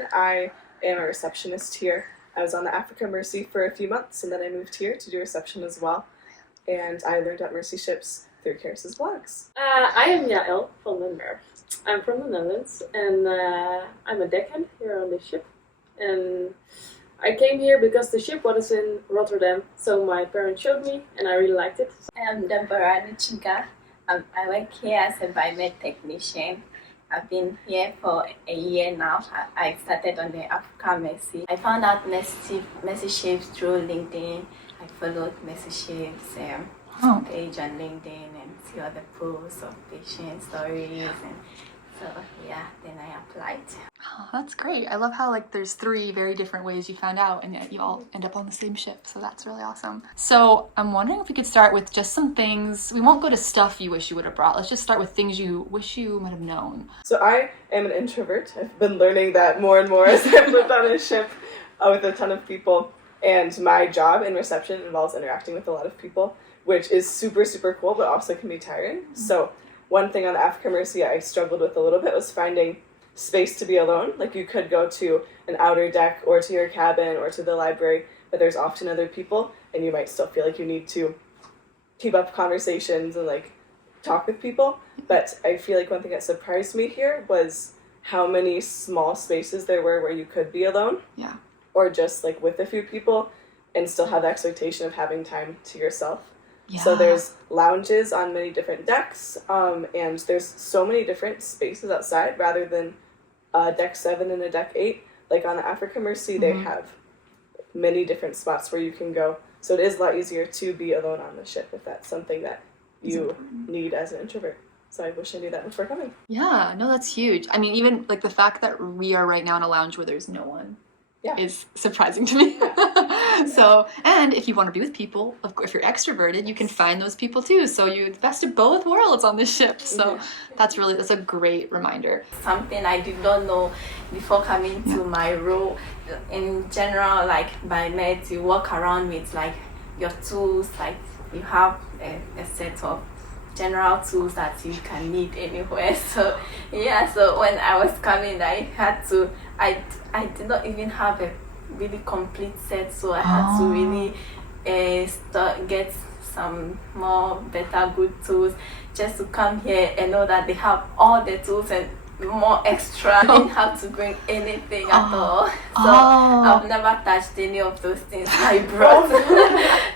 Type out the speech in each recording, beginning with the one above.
Ryan. I am a receptionist here. I was on the Africa Mercy for a few months, and then I moved here to do reception as well. And I learned about mercy ships through Carys' blogs. I am Jael van den Berg. I'm from the Netherlands, and I'm a deckhand here on this ship. And I came here because the ship was in Rotterdam, so my parents showed me, and I really liked it. I am Deborah Nuchinga. I work here as a biomed technician. I've been here for a year now. I started on the Africa Mercy. I found out mercy ships through LinkedIn. I followed mercy ships page on LinkedIn and see all the posts of patient stories, and so yeah, then I applied. Oh, that's great. I love how there's 3 very different ways you found out and yet you all end up on the same ship, so that's really awesome. So I'm wondering if we could start with just some things. We won't go to stuff you wish you would have brought. Let's just start with things you wish you might have known. So I am an introvert. I've been learning that more and more as I've lived on a ship with a ton of people, and my job in reception involves interacting with a lot of people, which is super, super cool, but also can be tiring. So one thing on the Africa Mercy I struggled with a little bit was finding space to be alone. You could go to an outer deck or to your cabin or to the library, but there's often other people, and you might still feel like you need to keep up conversations and talk with people. But I feel like one thing that surprised me here was how many small spaces there were where you could be alone. Yeah. Or just with a few people and still have the expectation of having time to yourself. Yeah. So there's lounges on many different decks, and there's so many different spaces outside rather than deck 7 and a deck 8. On the Africa Mercy, they have many different spots where you can go. So it is a lot easier to be alone on the ship if that's something that you need as an introvert. So I wish I knew that before coming. Yeah, no, that's huge. I mean, even the fact that we are right now in a lounge where there's no one is surprising to me. So, and if you want to be with people, if you're extroverted, you can find those people too. So you the best of both worlds on this ship. So that's a great reminder. Something I did not know before coming to my role. In general, by med, you walk around with your tools, you have a set of general tools that you can need anywhere. So so when I was coming, I did not even have a really complete set, so I had to really get some more better good tools just to come here and know that they have all the tools and more extra. I didn't have to bring anything at all, so I've never touched any of those things I brought.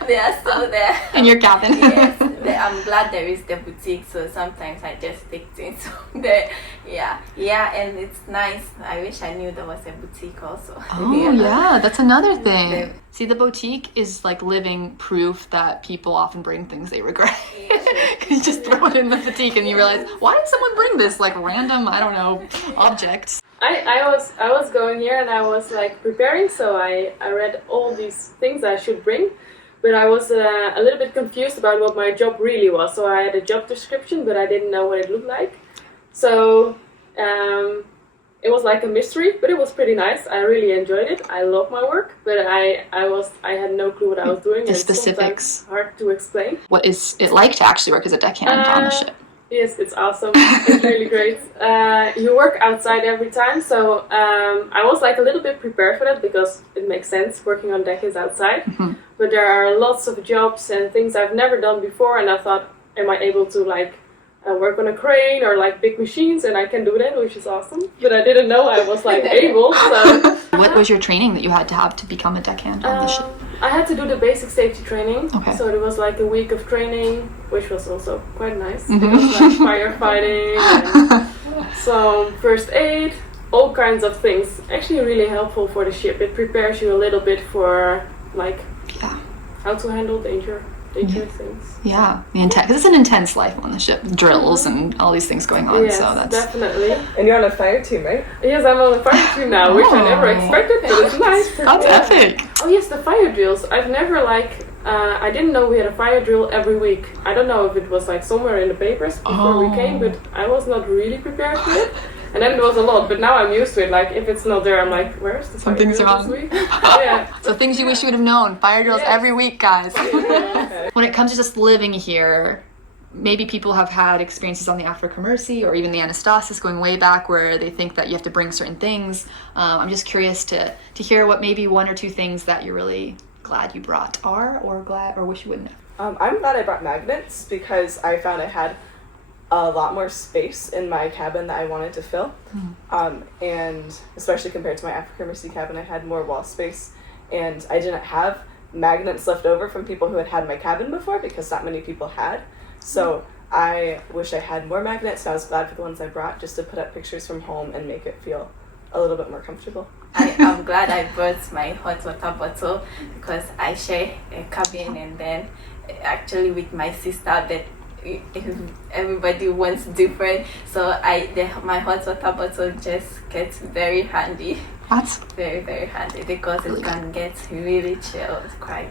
They are still there in your cabin. Yes, I'm glad there is the boutique, so sometimes I just take things from there. And it's nice. I wish I knew there was a boutique also. Yeah, that's another thing. See, the boutique is living proof that people often bring things they regret. You just throw it in the boutique and you realize, why did someone bring this random, I don't know, object? I was going here and I was preparing, so I read all these things I should bring, but I was a little bit confused about what my job really was. So I had a job description, but I didn't know what it looked like. So it was a mystery, but it was pretty nice. I really enjoyed it. I love my work, but I had no clue what I was doing. The specifics. Hard to explain. What is it like to actually work as a deckhand on the ship? Yes, it's awesome. It's really great. You work outside every time, so I was a little bit prepared for that because it makes sense. Working on deck is outside, but there are lots of jobs and things I've never done before, and I thought, am I able to work on a crane or big machines, and I can do that, which is awesome. But I didn't know I was able. So what was your training that you had to have to become a deckhand on the ship? I had to do the basic safety training. Okay. So it was a week of training, which was also quite nice. It was firefighting and some first aid, all kinds of things. Actually really helpful for the ship. It prepares you a little bit for how to handle dangerous things. Yeah, because it's an intense life on the ship. Drills and all these things going on. Yes, so that's definitely. And you're on a fire team, right? Yes, I'm on a fire team now, which I never expected, but it's nice. That's epic. Oh yes, the fire drills. I've never I didn't know we had a fire drill every week. I don't know if it was somewhere in the papers before we came, but I was not really prepared for it. And then it was a lot, but now I'm used to it. If it's not there, I'm where's the fire Something's drill wrong. this week? Yeah. So things you wish you would have known. Fire drills every week, guys. Okay. When it comes to just living here, maybe people have had experiences on the Africa Mercy or even the Anastasis going way back where they think that you have to bring certain things. I'm just curious to hear what maybe one or two things that you're really glad you brought are, or wish you wouldn't have. I'm glad I brought magnets because I found I had a lot more space in my cabin that I wanted to fill. And especially compared to my Africa Mercy cabin, I had more wall space, and I didn't have magnets left over from people who had my cabin before because not many people had. So I wish I had more magnets, and I was glad for the ones I brought just to put up pictures from home and make it feel a little bit more comfortable. I am glad I brought my hot water bottle because I share a cabin, and then actually with my sister, but everybody wants different, so my hot water bottle just gets very handy. That's very, very handy because really it can get really chilled quite.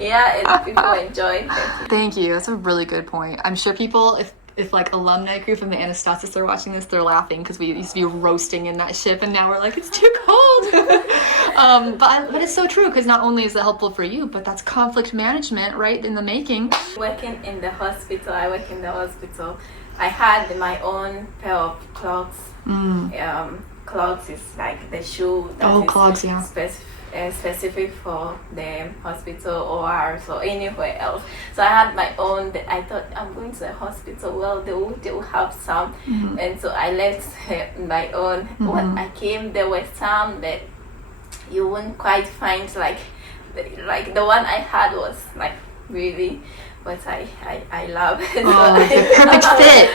Yeah, and people enjoy it. Thank you. That's a really good point. I'm sure people, if like alumni crew from the Anastasis are watching this, they're laughing because we used to be roasting in that ship, and now we're like, it's too cold. But it's so true, because not only is it helpful for you, but that's conflict management, right, in the making. Working in the hospital, I work in the hospital. I had my own pair of clogs. Clogs is like the shoe that is clogs, yeah. Specific for the hospital or anywhere else. So I had my own. I thought, I'm going to the hospital, well, they will have some. And so I left my own. When I came, there were some that you wouldn't quite find, like the one I had was like really what I love. Perfect fit.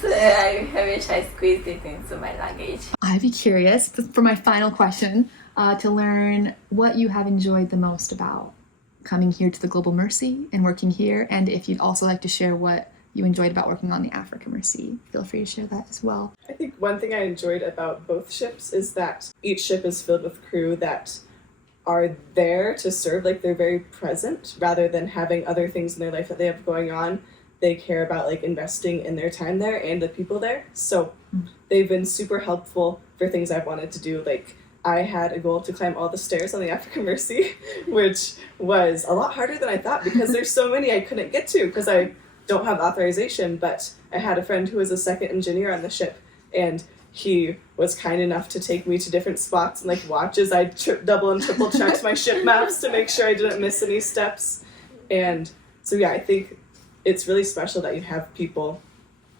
So I wish I squeezed it into my luggage. I'd be curious, for my final question, to learn what you have enjoyed the most about coming here to the Global Mercy and working here, and if you'd also like to share what you enjoyed about working on the Africa Mercy, feel free to share that as well. I think one thing I enjoyed about both ships is that each ship is filled with crew that are there to serve, like they're very present rather than having other things in their life that they have going on. They care about like investing in their time there and the people there. So they've been super helpful for things I've wanted to do. Like I had a goal to climb all the stairs on the Africa Mercy, which was a lot harder than I thought because there's so many I couldn't get to because I don't have authorization. But I had a friend who was a second engineer on the ship, and he was kind enough to take me to different spots and like watch as I double and triple checked my ship maps to make sure I didn't miss any steps. And so yeah, I think it's really special that you have people,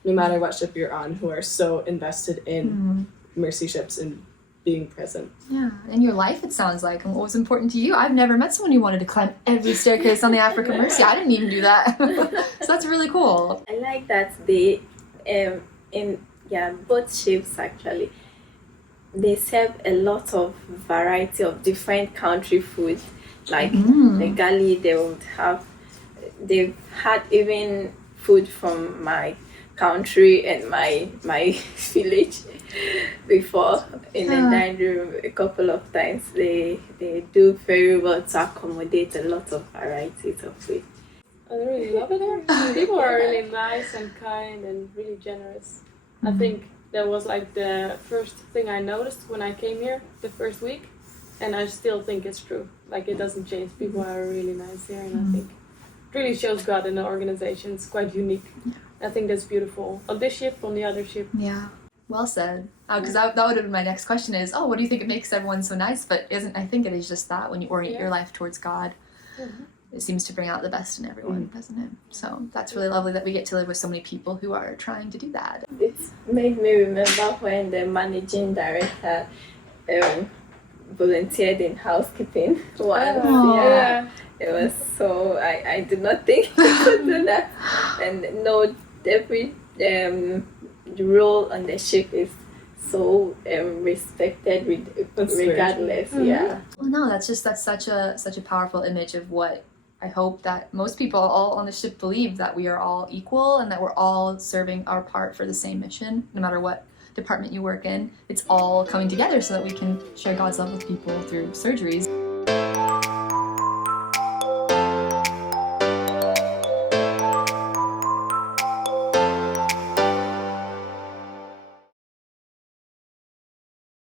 no matter what ship you're on, who are so invested in Mercy ships and being present. Yeah, in your life it sounds like, and what was important to you. I've never met someone who wanted to climb every staircase on the Africa Mercy. I didn't even do that. So that's really cool. I like that they both ships actually, they serve a lot of variety of different country food. Like the galley, they've had even food from my country and my village before in the dining room a couple of times. They do very well to accommodate a lot of varieties of food. I really love it here. People are really nice and kind and really generous. I think that was like the first thing I noticed when I came here the first week, and I still think it's true. Like it doesn't change. People are really nice here, and I think it really shows God in the organization. It's quite unique. I think that's beautiful. On this ship, on the other ship. Yeah, well said. Because that would have been my next question is, what do you think it makes everyone so nice? But I think it is just that when you orient your life towards God, it seems to bring out the best in everyone, doesn't it? So that's really lovely that we get to live with so many people who are trying to do that. It's made me remember when the managing director volunteered in housekeeping once. It was so, I did not think he could do that. And no, every role on the ship is so respected regardless. Well, no, that's such a powerful image of what I hope that most people all on the ship believe, that we are all equal and that we're all serving our part for the same mission, no matter what department you work in. It's all coming together so that we can share God's love with people through surgeries.